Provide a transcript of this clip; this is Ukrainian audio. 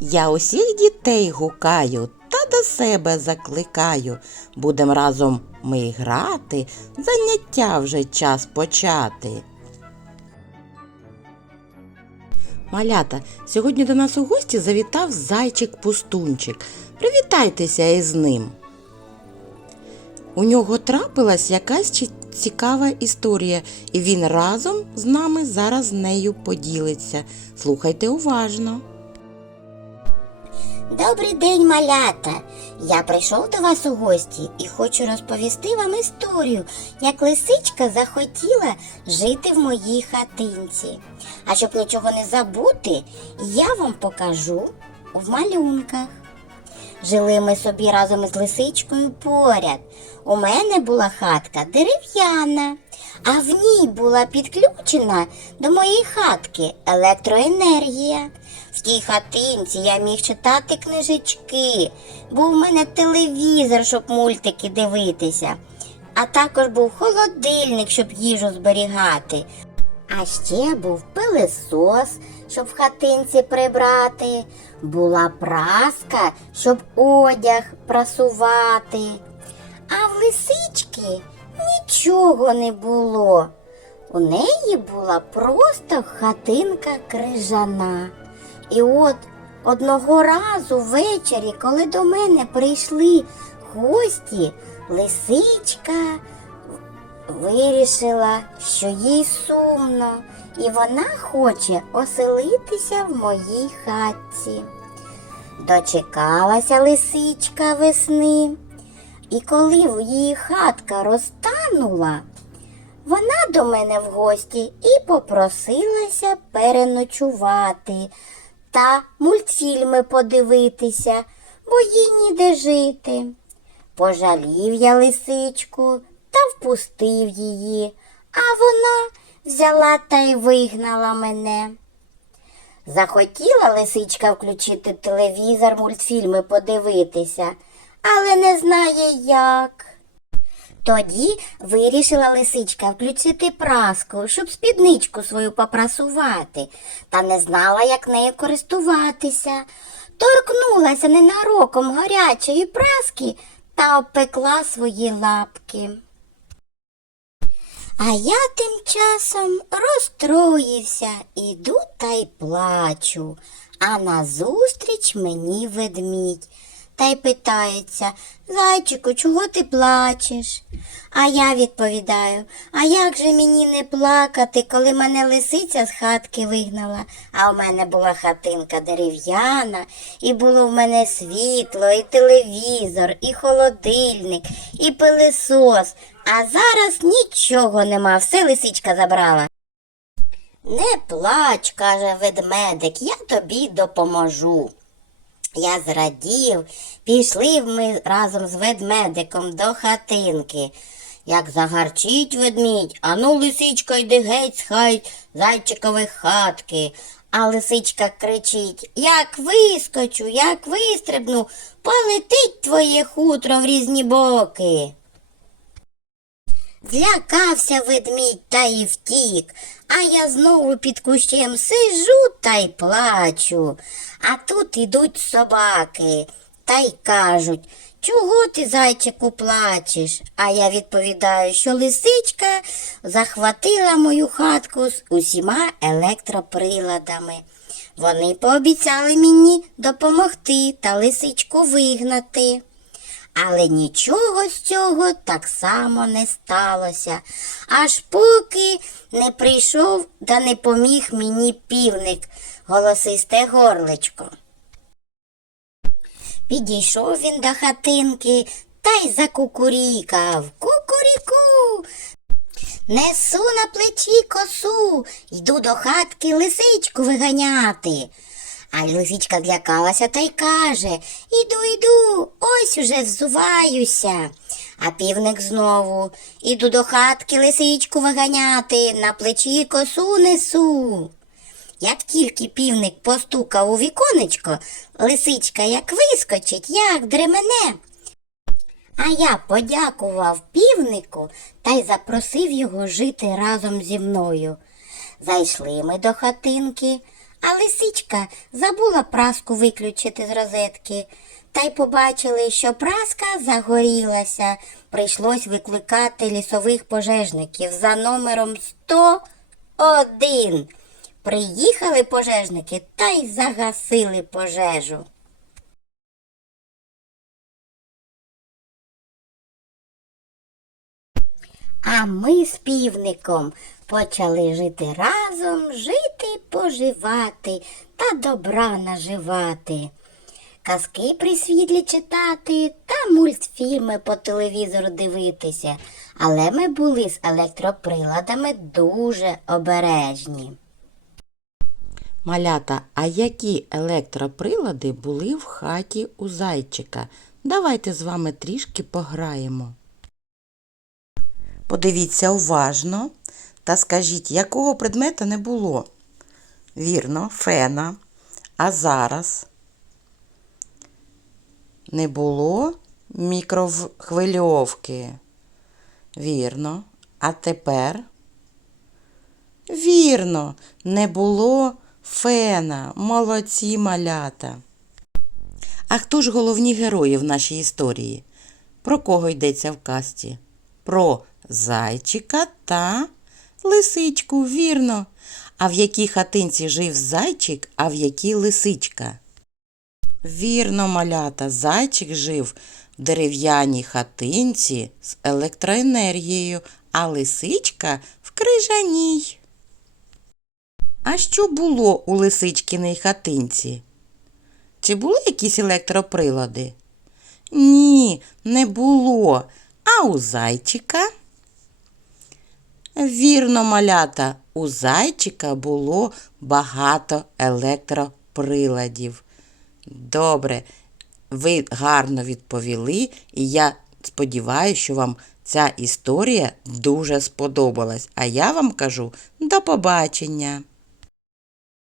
Я усіх дітей гукаю та до себе закликаю. Будем разом ми грати, заняття вже час почати. Малята, сьогодні до нас у гості завітав зайчик пустунчик. Привітайтеся із ним. У нього трапилась якась цікава історія, і він разом з нами зараз нею поділиться. Слухайте уважно. Добрий день, малята! Я прийшов до вас у гості і хочу розповісти вам історію, як лисичка захотіла жити в моїй хатинці. А щоб нічого не забути, я вам покажу в малюнках. Жили ми собі разом із лисичкою поряд. У мене була хатка дерев'яна, а в ній була підключена до моєї хатки електроенергія. В тій хатинці я міг читати книжечки, був в мене телевізор, щоб мультики дивитися, а також був холодильник, щоб їжу зберігати. А ще був пилисос, щоб в хатинці прибрати, була праска, щоб одяг прасувати. А в лисички нічого не було. У неї була просто хатинка крижана. І от одного разу ввечері, коли до мене прийшли гості, лисичка вирішила, що їй сумно, і вона хоче оселитися в моїй хатці. Дочекалася лисичка весни, і коли в її хатка розтанула, вона до мене в гості і попросилася переночувати та мультфільми подивитися, бо їй ніде жити. Пожалів я лисичку та впустив її, а вона взяла та й вигнала мене. Захотіла лисичка включити телевізор, мультфільми подивитися, але не знає як. Тоді вирішила лисичка включити праску, щоб спідничку свою попрасувати, та не знала, як нею користуватися. Торкнулася ненароком гарячої праски та обпекла свої лапки. А я тим часом розстроївся, іду та й плачу, а назустріч мені ведмідь. Та й питається, зайчику, чого ти плачеш? А я відповідаю, а як же мені не плакати, коли мене лисиця з хатки вигнала, а в мене була хатинка дерев'яна, і було в мене світло, і телевізор, і холодильник, і пилисос, а зараз нічого нема, все лисичка забрала. Не плач, каже ведмедик, я тобі допоможу. Я зрадів, пішли ми разом з ведмедиком до хатинки. Як загарчить ведмідь, ану, лисичко, йди геть схай хай зайчикової хатки. А лисичка кричить Як вискочу, як вистрибну, полетить твоє хутро в різні боки. Злякався ведмідь та й втік, а я знову під кущем сижу та й плачу. А тут ідуть собаки та й кажуть, чого ти, зайчику, плачеш? А я відповідаю, що лисичка захватила мою хатку з усіма електроприладами. Вони пообіцяли мені допомогти та лисичку вигнати. Але нічого з цього так само не сталося, аж поки не прийшов та не поміг мені півник, голосисте горличко. Підійшов він до хатинки та й закукурікав. Кукуріку. Несу на плечі косу, йду до хатки лисичку виганяти. А лисичка злякалася та й каже Іду, іду, ось уже взуваюся. А півник знову Іду до хатки лисичку виганяти, на плечі косу несу. Як тільки півник постукав у віконечко, лисичка як вискочить, як дремене. А я подякував півнику та й запросив його жити разом зі мною. Зайшли ми до хатинки, А лисичка забула праску виключити з розетки. Та й побачили, що праска загорілася. Прийшлось викликати лісових пожежників за номером 101. Приїхали пожежники та й загасили пожежу. А ми з півником почали жити разом, жити, поживати та добра наживати. Казки при світлі читати та мультфільми по телевізору дивитися. Але ми були з електроприладами дуже обережні. Малята, а які електроприлади були в хаті у зайчика? Давайте з вами трішки пограємо. Подивіться уважно та скажіть, якого предмета не було? Вірно, фена. А зараз не було мікрохвильовки. Вірно. А тепер? Вірно, не було фена. Молодці малята. А хто ж головні герої в нашій історії? Про кого йдеться в казці? Про зайчика та лисичку, вірно. А в якій хатинці жив зайчик, а в якій лисичка? Вірно, малята, зайчик жив в дерев'яній хатинці з електроенергією, а лисичка в крижаній. А що було у лисичкиній хатинці? Чи були якісь електроприлади? Ні, не було. А у зайчика? Вірно, малята, у зайчика було багато електроприладів. Добре, ви гарно відповіли, і я сподіваюся, що вам ця історія дуже сподобалась. А я вам кажу до побачення!